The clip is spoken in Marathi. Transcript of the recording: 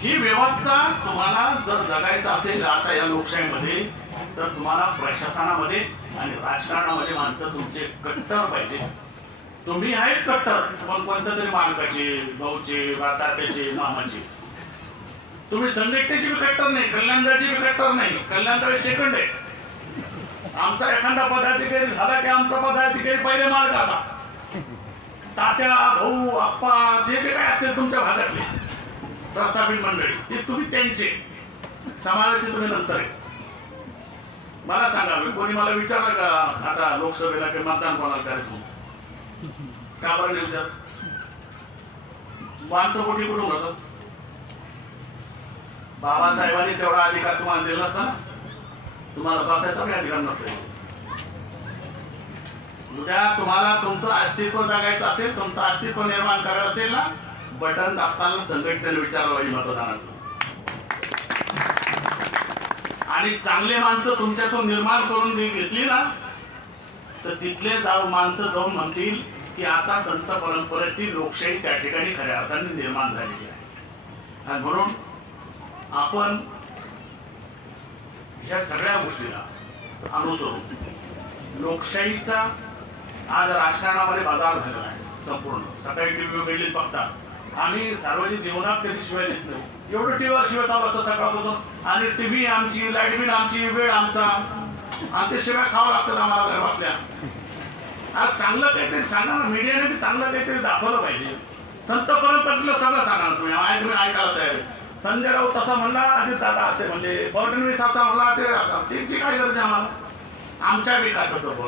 ही व्यवस्था तुम्हाला जर जगायचं असेल आता या लोकशाहीमध्ये तर तुम्हाला प्रशासनामध्ये आणि राजकारणामध्ये माणसं तुमचे कट्टर पाहिजे. तुम्ही आहेत कट्टर पण कोणत्या तरी मालकाचे भाऊचे तात्याचे मामाचे. तुम्ही संघटनेची बी कट्टर नाही कल्याणदाची बी कट्टर नाही. कल्याणदार सेकंड आहे. आमचा एखादा पदाधिकारी झाला की आमचा पदाधिकारी पहिले मार्गाचा तात्या भाऊ आप्पा जे जे काय असतील तुमच्या भागातले. प्रस्थापित मंडळी ते तुम्ही त्यांचे. समाजाचे तुम्ही नंतर आहे. मला सांगा मी कोणी मला विचारलं का आता लोकसभेला काही मतदान कोणाला करायचं? का बरं नाही विचार माणसं मोठी कुठून होतात? बाबासाहेबांनी तेवढा अधिकार तुम्हाला दिला नसता ना? तुम्हाला बसायचा काही अधिकार नसतो उद्या तुम्हाला तुमचं अस्तित्व जगायचं असेल तुमचं अस्तित्व निर्माण करायचं असेल ना बटन दाबताना संघटनेला विचारावं लागेल मतदानाचं. आणि चांगले माणसं तुमच्यातून निर्माण करून घेतली ना तर तिथले जाऊ माणसं जाऊन म्हणतील की आता संत परंपरेतील लोकशाही त्या ठिकाणी खऱ्या अर्थाने निर्माण झालेली आहे. आणि म्हणून आपण ह्या सगळ्या गोष्टीला अनुसरून लोकशाहीचा आज राजकारणामध्ये बाजार झालेला आहे संपूर्ण. सकाळी टी व्ही उघडली बघता आम्ही सार्वजनिक जीवनात कधी शिवाय देत नाही. एवढं टीव्हीवर शिवाय चालू असतं सकाळपासून. आणि टीव्ही आमची लाइट बिल आमची वेळ आमचा. आणि ते शिवाय खावं लागतात आम्हाला घर बसल्या आज चांगलं काहीतरी सांगा ना मीडियाने बी चांगलं काहीतरी दाखवलं पाहिजे. संत परंपरेतलं सगळं सांगा ना तुम्ही. आय तुम्ही ऐकायला तयार संजय राऊत तसा म्हणला अजित दादा असे म्हणजे फडणवीस असा म्हणला ते असा. त्यांची काय गरज आहे आम्हाला? आमच्या विकासाचं बोला.